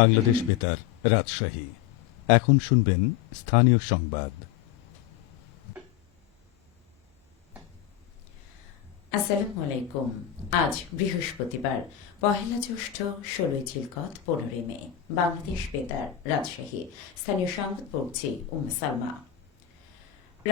বাংলাদেশ বেতার, রাজশাহী। এখন শুনবেন স্থানীয় সংবাদ। আসসালামু আলাইকুম। আজ বৃহস্পতিবার, পহেলা জ্যৈষ্ঠ, 16 ঝিলকত, 15 মে। বাংলাদেশ বেতার, রাজশাহী। স্থানীয় সংবাদ পড়ছি সালমা।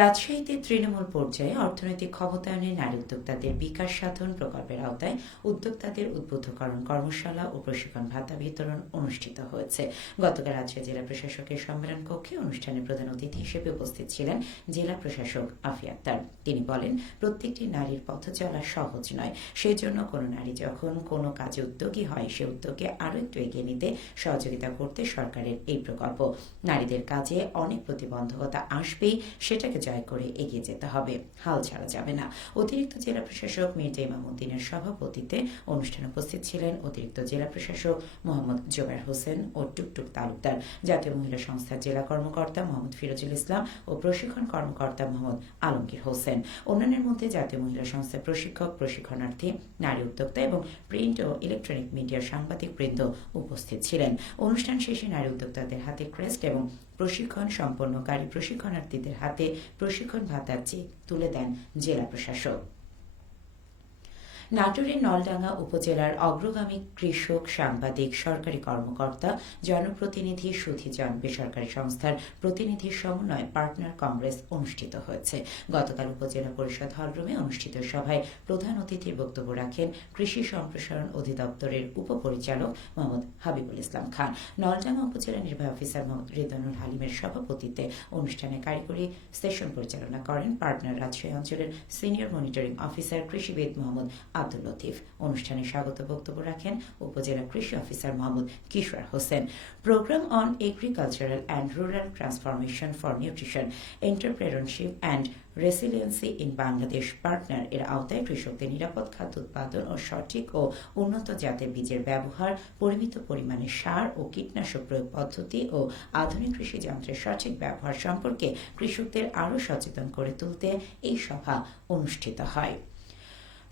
রাজশাহীতে তৃণমূল পর্যায়ে অর্থনৈতিক ক্ষমতায়নে নারী উদ্যোক্তাদের বিকাশ সাধন প্রকল্পের আওতায় উদ্যোক্তাদের উদ্বুদ্ধকরণ কর্মশালা ও প্রশিক্ষণ ভাতা বিতরণ অনুষ্ঠিত হয়েছে। গতকাল রাজশাহী জেলা প্রশাসকের সম্মেলন কক্ষে অনুষ্ঠানে প্রধান অতিথি হিসেবে উপস্থিত ছিলেন জেলা প্রশাসক আফিয়া আক্তার। তিনি বলেন, প্রত্যেকটি নারীর পথ চলা সহজ নয়। সেই জন্য কোনো নারী যখন কোনো কাজে উদ্যোগী হয়, সে উদ্যোগকে আরও একটু এগিয়ে নিতে সহযোগিতা করতে সরকারের এই প্রকল্প। নারীদের কাজে অনেক প্রতিবন্ধকতা আসবেই, সেটাকে জয় করে এগিয়ে যেতে হবে, হাল ছাড়া যাবে না। অতিরিক্ত জেলা প্রশাসক মির্জা ইমামউদ্দিনের সভাপতিত্বে অনুষ্ঠানে উপস্থিত ছিলেন অতিরিক্ত জেলা প্রশাসক মোহাম্মদ জোবায়ের হোসেন ও টুকটুক তালুকদার, জাতীয় মহিলা সংস্থার জেলা কর্মকর্তা মোহাম্মদ ফিরোজুল ইসলাম ও প্রশিক্ষণ কর্মকর্তা মোহাম্মদ আলমগীর হোসেন। অন্যান্যের মধ্যে জাতীয় মহিলা সংস্থার প্রশিক্ষক, প্রশিক্ষণার্থী, নারী উদ্যোক্তা এবং প্রিন্ট ও ইলেকট্রনিক মিডিয়ার সাংবাদিক বৃন্দ উপস্থিত ছিলেন। অনুষ্ঠান শেষে নারী উদ্যোক্তাদের হাতে ক্রেস্ট এবং প্রশিক্ষণ সম্পন্নকারী প্রশিক্ষণার্থীদের হাতে প্রশিক্ষণ ভাতার চেক তুলে দেন জেলা প্রশাসক। নাটোরের নলডাঙ্গা উপজেলার অগ্রগামী কৃষক, সাংবাদিক, সরকারি কর্মকর্তা, জনপ্রতিনিধি, সুধীজন, বেসরকারি সংস্থার প্রতিনিধির সমন্বয়ে পার্টনার কংগ্রেস অনুষ্ঠিত হয়েছে। গতকাল উপজেলা পরিষদ হলরুমে অনুষ্ঠিত সভায় প্রধান অতিথির বক্তব্য রাখেন কৃষি সম্প্রসারণ অধিদপ্তরের উপপরিচালক মোহাম্মদ হাবিবুল ইসলাম খান। নলডাঙ্গা উপজেলা নির্বাহী অফিসার মোহাম্মদ রিদওয়ানুল হালিমের সভাপতিত্বে অনুষ্ঠানে কারিগরি সেশন পরিচালনা করেন পার্টনার রাজশাহী অঞ্চলের সিনিয়র মনিটরিং অফিসার কৃষিবিদ মোহাম্মদ আব্দুল লতিফ। অনুষ্ঠানে স্বাগত বক্তব্য রাখেন উপজেলা কৃষি officer Mohammad Kishore Hossain. Program on agricultural and rural transformation for nutrition, entrepreneurship and resiliency in Bangladesh partner এর আওতায় কৃষকদের নিরাপদ খাদ্য উৎপাদন ও সঠিক ও উন্নত জাতের বীজের ব্যবহার, পরিমিত পরিমাণে সার ও কীটনাশক প্রয়োগ পদ্ধতি ও আধুনিক কৃষি যন্ত্রের সঠিক ব্যবহার সম্পর্কে কৃষকদের আরও সচেতন করে তুলতে এই সভা অনুষ্ঠিত হয়।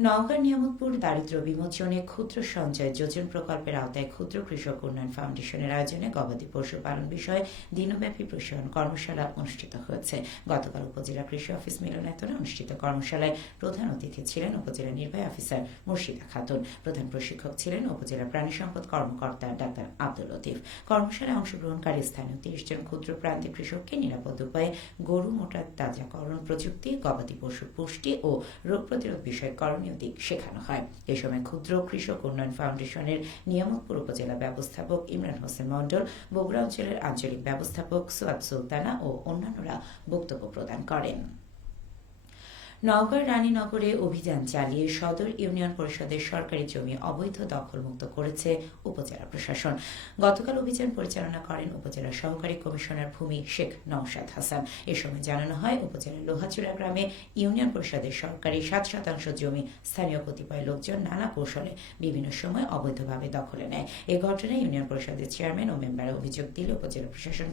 নওগাঁর নিয়ামতপুর দারিদ্র বিমোচনে ক্ষুদ্র সঞ্চয় যোজন প্রকল্পের আওতায় ক্ষুদ্র কৃষক উন্নয়ন ফাউন্ডেশনের আয়োজনে গবাদি পশু পালন বিষয়ে দিনব্যাপী প্রশিক্ষণ কর্মশালা অনুষ্ঠিত হয়েছে। গতকাল উপজেলা কৃষি অফিস মিলনায়তনে অনুষ্ঠিত কর্মশালায় প্রধান অতিথি ছিলেন উপজেলা নির্বাহী অফিসার মুর্শিদা খাতুন। প্রধান প্রশিক্ষক ছিলেন উপজেলা প্রাণী সম্পদ কর্মকর্তা ডাক্তার আব্দুল লতিফ। কর্মশালায় অংশগ্রহণকারী স্থানীয় 30 জন ক্ষুদ্র প্রান্তিক কৃষককে নিরাপদ উপায়ে গরু মোটার তাজাকরণ প্রযুক্তি, গবাদি পশুর পুষ্টি ও রোগ প্রতিরোধ বিষয়ক করণীয় দিক শেখানো হয়। এ সময় ক্ষুদ্র কৃষক উন্নয়ন ফাউন্ডেশনের নিয়ামতপুর উপজেলা ব্যবস্থাপক ইমরান হোসেন মন্ডল, বগুড়া অঞ্চলের আঞ্চলিক ব্যবস্থাপক সুয়াদ সুলতানা ও অন্যান্যরা বক্তব্য প্রদান করেন। নওগাঁর রানীনগরে অভিযান চালিয়ে সদর ইউনিয়ন পরিষদের সরকারি জমি অবৈধ দখলমুক্ত করেছে উপজেলা প্রশাসন। গতকাল অভিযান পরিচালনা করেন উপজেলা সহকারী কমিশনার ভূমি শেখ নওশাদ হাসান। এ সময় জানানো হয়, উপজেলার লোহাচূড়া গ্রামে ইউনিয়ন পরিষদের সরকারি 7% জমি স্থানীয় কতিপয় লোকজন নানা কৌশলে বিভিন্ন সময় অবৈধভাবে দখলে নেয়। এ ঘটনায় ইউনিয়ন পরিষদের চেয়ারম্যান ও মেম্বাররা অভিযোগ দিলে উপজেলা প্রশাসন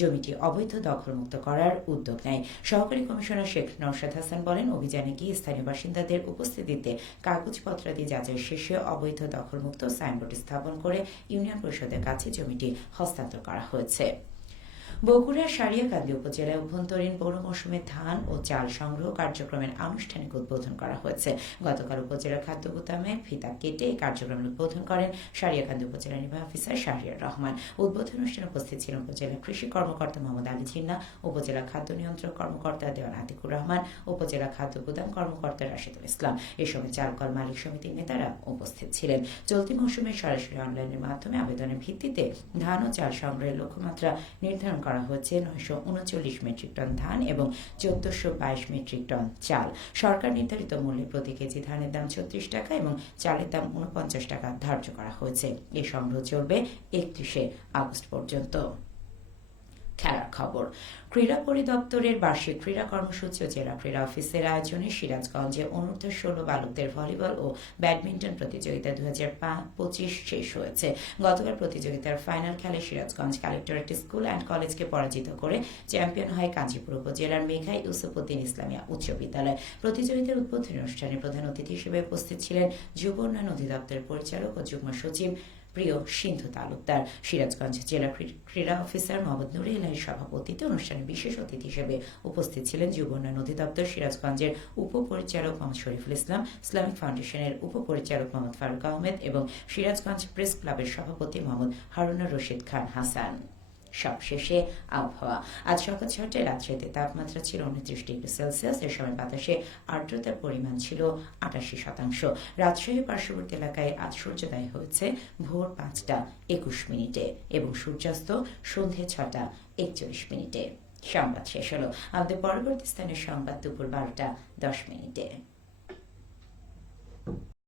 জমিটি অবৈধ দখলমুক্ত করার উদ্যোগ নেয়। সহকারী কমিশনার শেখ নওশাদ হাসান বলেন, অভিযানে গিয়ে স্থানীয় বাসিন্দাদের উপস্থিতিতে কাগজপত্রাদি যাচাই শেষে অবৈধ দখলমুক্ত সাইনবোর্ড স্থাপন করে ইউনিয়ন পরিষদের কাছে জমিটি হস্তান্তর করা হয়েছে। বগুড়ার সারিয়াকান্দি উপজেলায় অভ্যন্তরীণ পৌর মৌসুমে ধান ও চাল সংগ্রহ কার্যক্রমের আনুষ্ঠানিক উদ্বোধন করা হয়েছে। গতকাল উপজেলা খাদ্য গুদামে ফিতা কেটে এই কার্যক্রমের উদ্বোধন করেন সারিয়াকান্দি উপজেলা নির্বাহী অফিসার শাহরিয়ার রহমান। উদ্বোধন অনুষ্ঠানে উপস্থিত ছিলেন উপজেলা কৃষি কর্মকর্তা মোহাম্মদ আলী জিন্না, উপজেলা খাদ্য নিয়ন্ত্রক কর্মকর্তা দেওয়ান আতিকুর রহমান, উপজেলা খাদ্য গুদাম কর্মকর্তা রাশিদুল ইসলাম। এ সময় চালকল মালিক সমিতির নেতারা উপস্থিত ছিলেন। চলতি মৌসুমে সরাসরি অনলাইনের মাধ্যমে আবেদনের ভিত্তিতে ধান ও চাল সংগ্রহের লক্ষ্যমাত্রা নির্ধারণ করা হয়েছে 939 মেট্রিক টন ধান এবং 1422 মেট্রিক টন চাল। সরকার নির্ধারিত মূল্যে প্রতি কেজি ধানের দাম 36 টাকা এবং চালের দাম 49 টাকা ধার্য করা হয়েছে। এই সংগ্রহ চলবে 31 আগস্ট পর্যন্ত। খেলার খবর। ক্রীড়া পরিদপ্তরের বার্ষিক ক্রীড়া কর্মসূচি ও জেলা ক্রীড়া অফিসের আয়োজনে সিরাজগঞ্জে অনূর্ধ্ব-16 বালকদের ভলিবল ও ব্যাডমিন্টন প্রতিযোগিতা 2025 শেষ হয়েছে। গতকাল প্রতিযোগিতার ফাইনাল খেলে সিরাজগঞ্জ কালেক্টরেট স্কুল অ্যান্ড কলেজকে পরাজিত করে চ্যাম্পিয়ন হয় কাঞ্চীপুর উপজেলার মেঘা ইউসুফউদ্দিন ইসলামিয়া উচ্চ বিদ্যালয়। প্রতিযোগিতার উদ্বোধনী অনুষ্ঠানে প্রধান অতিথি হিসেবে উপস্থিত ছিলেন যুব উন্নয়ন অধিদপ্তরের পরিচালক ও যুগ্ম সচিব প্রিয় সিন্ধু তালুকদার। সিরাজগঞ্জ জেলা ক্রীড়া অফিসার মোহাম্মদ নুরে এলাহির সভাপতিত্বে অনুষ্ঠানে বিশেষ অতিথি হিসেবে উপস্থিত ছিলেন যুব উন্নয়ন অধিদপ্তর সিরাজগঞ্জের উপপরিচালক মোহাম্মদ শরীফুল ইসলাম, ইসলামিক ফাউন্ডেশনের উপপরিচালক মোহাম্মদ ফারুক আহমেদ এবং সিরাজগঞ্জ প্রেস ক্লাবের সভাপতি মোহাম্মদ হারুনুর রশিদ খান হাসান। সবশেষে আবহাওয়া। আজ সকাল 6টায় রাজশাহীতে তাপমাত্রা ছিল 29 ডিগ্রি সেলসিয়াস। এ সময় বাতাসে আর্দ্রতার পরিমাণ ছিল 88%। রাজশাহী পার্শ্ববর্তী এলাকায় আজ সূর্যোদয় হয়েছে ভোর 5টা 21 মিনিটে এবং সূর্যাস্ত সন্ধে 6টা 41 মিনিটে। সংবাদ শেষ হলো। আমাদের পরবর্তী স্থানীয় সংবাদ দুপুর 12টা 10 মিনিটে।